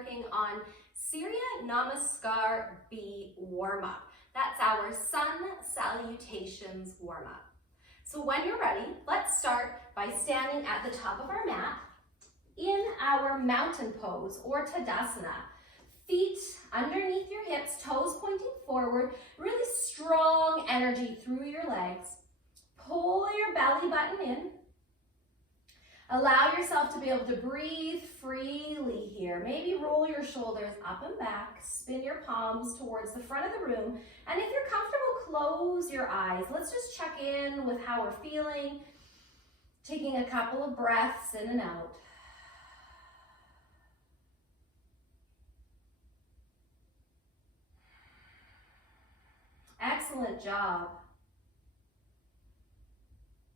working on Surya Namaskar B warm-up. That's our sun salutations warm-up. So when you're ready, let's start by standing at the top of our mat in our mountain pose or Tadasana. Feet underneath your hips, toes pointing forward, really strong energy through your legs. Pull your belly button in. Allow yourself to be able to breathe freely here. Maybe roll your shoulders up and back, spin your palms towards the front of the room. And if you're comfortable, close your eyes. Let's just check in with how we're feeling. Taking a couple of breaths in and out. Excellent job.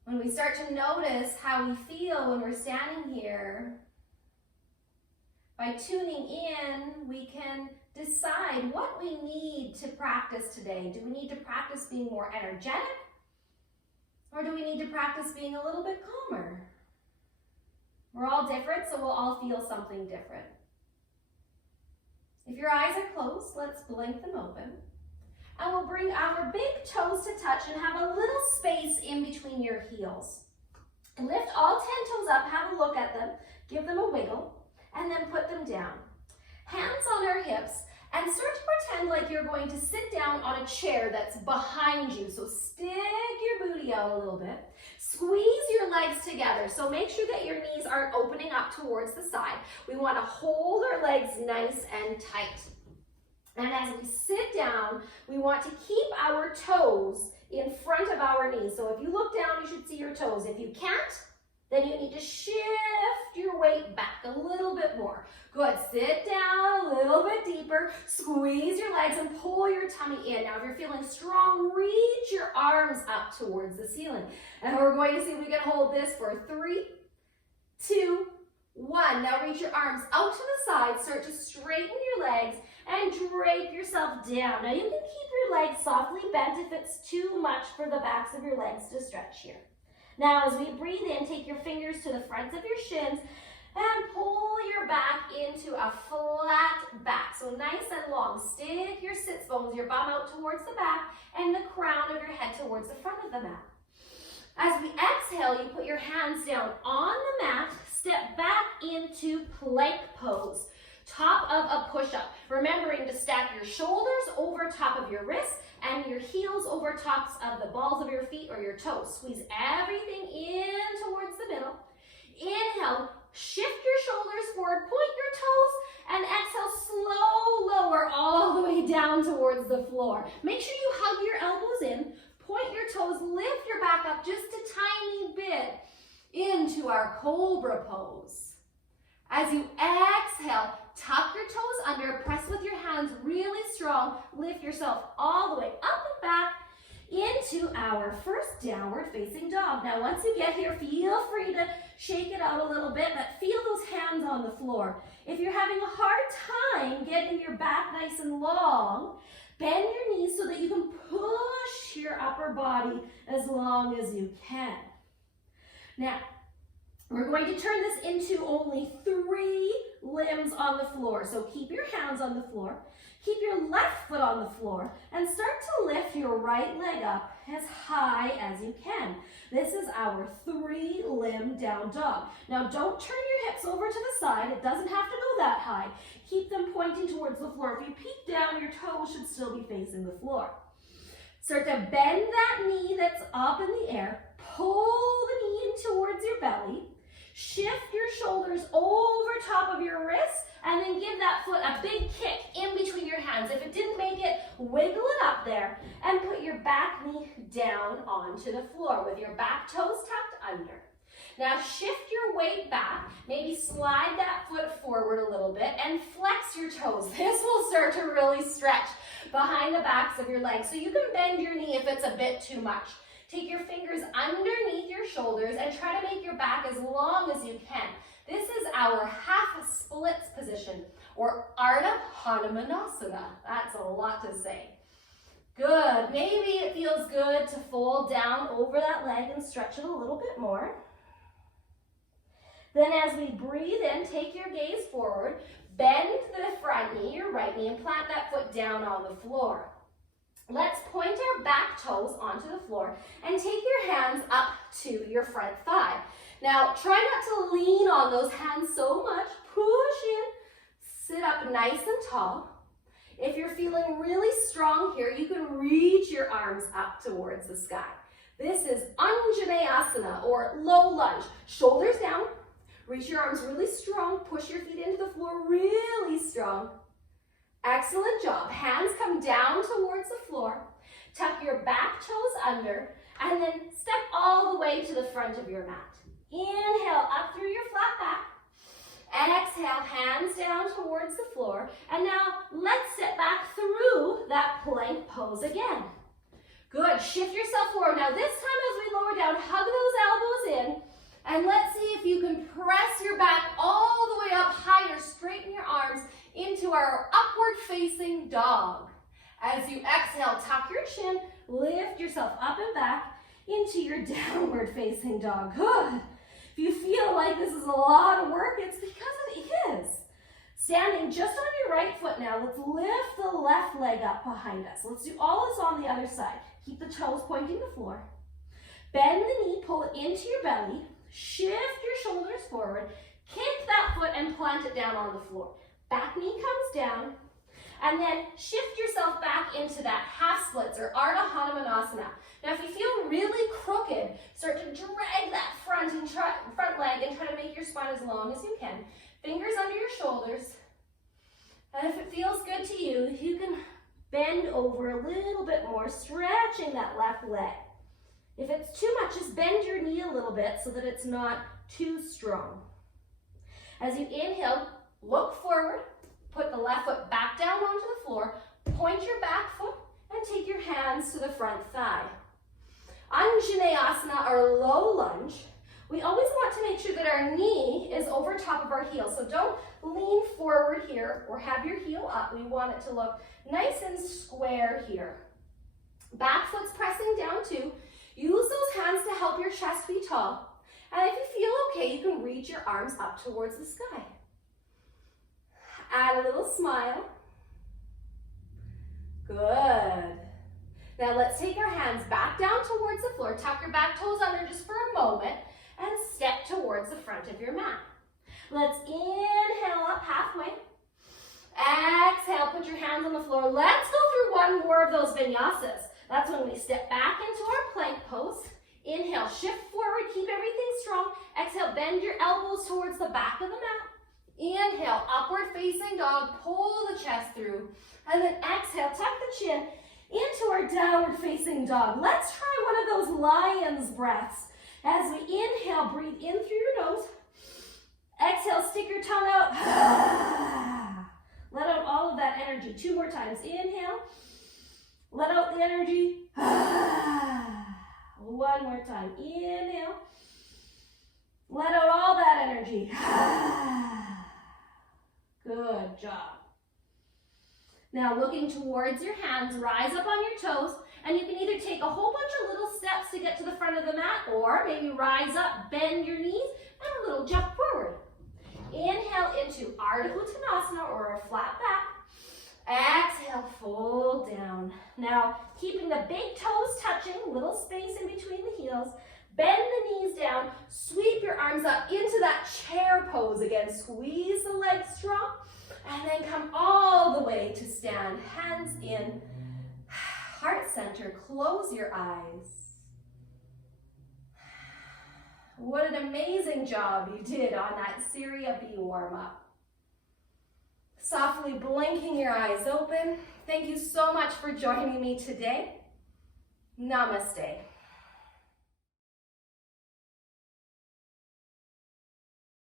When we start to notice how we feel when we're standing here, by tuning in, we can decide what we need to practice today. Do we need to practice being more energetic? Or do we need to practice being a little bit calmer? We're all different, so we'll all feel something different. If your eyes are closed, let's blink them open. And we'll bring our big toes to touch and have a little space in between your heels. Lift all 10 toes up, have a look at them, give them a wiggle, and then put them down. Hands on our hips, and start to pretend like you're going to sit down on a chair that's behind you. So stick your booty out a little bit. Squeeze your legs together. So make sure that your knees aren't opening up towards the side. We want to hold our legs nice and tight. And as we sit down, we want to keep our toes in front of our knees. So if you look down, you should see your toes. If you can't, then you need to shift your weight back a little bit more. Good, sit down a little bit deeper, squeeze your legs and pull your tummy in. Now if you're feeling strong, reach your arms up towards the ceiling. And we're going to see if we can hold this for 3, 2, 1. Now reach your arms out to the side, start to straighten your legs and drape yourself down. Now you can keep your legs softly bent if it's too much for the backs of your legs to stretch here. Now as we breathe in, take your fingers to the fronts of your shins and pull your back into a flat back. So nice and long. Stick your sits bones, your bum out towards the back and the crown of your head towards the front of the mat. As we exhale, you put your hands down on the mat, step back into plank pose. Top of a push-up, remembering to stack your shoulders over top of your wrists and your heels over tops of the balls of your feet or your toes. Squeeze everything in towards the middle. Inhale, shift your shoulders forward, point your toes, and exhale, slow lower all the way down towards the floor. Make sure you hug your elbows in, point your toes, lift your back up just a tiny bit into our cobra pose. As you exhale, tuck your toes under, press with your hands really strong, lift yourself all the way up and back into our first downward facing dog. Now once you get here, feel free to shake it out a little bit, but feel those hands on the floor. If you're having a hard time getting your back nice and long, bend your knees so that you can push your upper body as long as you can. Now, we're going to turn this into only 3 limbs on the floor. So keep your hands on the floor, keep your left foot on the floor, and start to lift your right leg up as high as you can. This is our 3-limb down dog. Now don't turn your hips over to the side. It doesn't have to go that high. Keep them pointing towards the floor. If you peek down, your toes should still be facing the floor. Start to bend that knee that's up in the air. Pull the knee in towards your belly. Shift your shoulders over top of your wrists and then give that foot a big kick in between your hands. If it didn't make it, wiggle it up there and put your back knee down onto the floor with your back toes tucked under. Now shift your weight back, maybe slide that foot forward a little bit and flex your toes. This will start to really stretch behind the backs of your legs. So you can bend your knee if it's a bit too much. Take your fingers underneath your shoulders and try to make your back as long as you can. This is our half splits position, or Ardha Hanumanasana. That's a lot to say. Good. Maybe it feels good to fold down over that leg and stretch it a little bit more. Then as we breathe in, take your gaze forward, bend the front knee, your right knee, and plant that foot down on the floor. Let's point our back toes onto the floor and take your hands up to your front thigh. Now, try not to lean on those hands so much. Push in. Sit up nice and tall. If you're feeling really strong here, you can reach your arms up towards the sky. This is Anjaneyasana, or low lunge. Shoulders down. Reach your arms really strong. Push your feet into the floor really strong. Excellent job. Hands come down towards the floor. Tuck your back toes under, and then step all the way to the front of your mat. Inhale up through your flat back. Exhale, hands down towards the floor. And now let's sit back through that plank pose again. Good. Shift yourself forward. Now this time as we lower down, hug those elbows in. And let's see if you can press your back all the way up higher. Straighten your arms into our upward facing dog. As you exhale, tuck your chin, lift yourself up and back into your downward facing dog. Good. If you feel like this is a lot of work, it's because it is. Standing just on your right foot now, let's lift the left leg up behind us. Let's do all this on the other side. Keep the toes pointing the floor. Bend the knee, pull it into your belly. Shift your shoulders forward. Kick that foot and plant it down on the floor. Back knee comes down. And then shift yourself back into that half splits or Ardha Hanumanasana. Now if you feel really crooked, start to drag that front leg and try to make your spine as long as you can. Fingers under your shoulders. And if it feels good to you, you can bend over a little bit more, stretching that left leg. If it's too much, just bend your knee a little bit so that it's not too strong. As you inhale, look forward. Put the left foot back down onto the floor, point your back foot, and take your hands to the front thigh. Anjaneyasana, or low lunge. We always want to make sure that our knee is over top of our heel. So don't lean forward here or have your heel up. We want it to look nice and square here. Back foot's pressing down too. Use those hands to help your chest be tall. And if you feel okay, you can reach your arms up towards the sky. Add a little smile. Good. Now let's take our hands back down towards the floor. Tuck your back toes under just for a moment and step towards the front of your mat. Let's inhale up halfway. Exhale, put your hands on the floor. Let's go through one more of those vinyasas. That's when we step back into our plank pose. Inhale, shift forward, keep everything strong. Exhale, bend your elbows towards the back of the mat. Inhale, upward facing dog, pull the chest through. And then exhale, tuck the chin into our downward facing dog. Let's try one of those lion's breaths. As we inhale, breathe in through your nose. Exhale, stick your tongue out. Let out all of that energy. 2 more times. Inhale. Let out the energy. 1 more time. Inhale. Let out all that energy. Good job. Now looking towards your hands, rise up on your toes, and you can either take a whole bunch of little steps to get to the front of the mat, or maybe rise up, bend your knees, and a little jump forward. Inhale into Ardha Uttanasana, or a flat back. Exhale, fold down. Now, keeping the big toes touching, little space in between the heels. Bend the knees down, sweep your arms up into that chair pose again. Squeeze the legs strong, and then come all the way to stand. Hands in, heart center, close your eyes. What an amazing job you did on that Surya B warm-up. Softly blinking your eyes open. Thank you so much for joining me today. Namaste.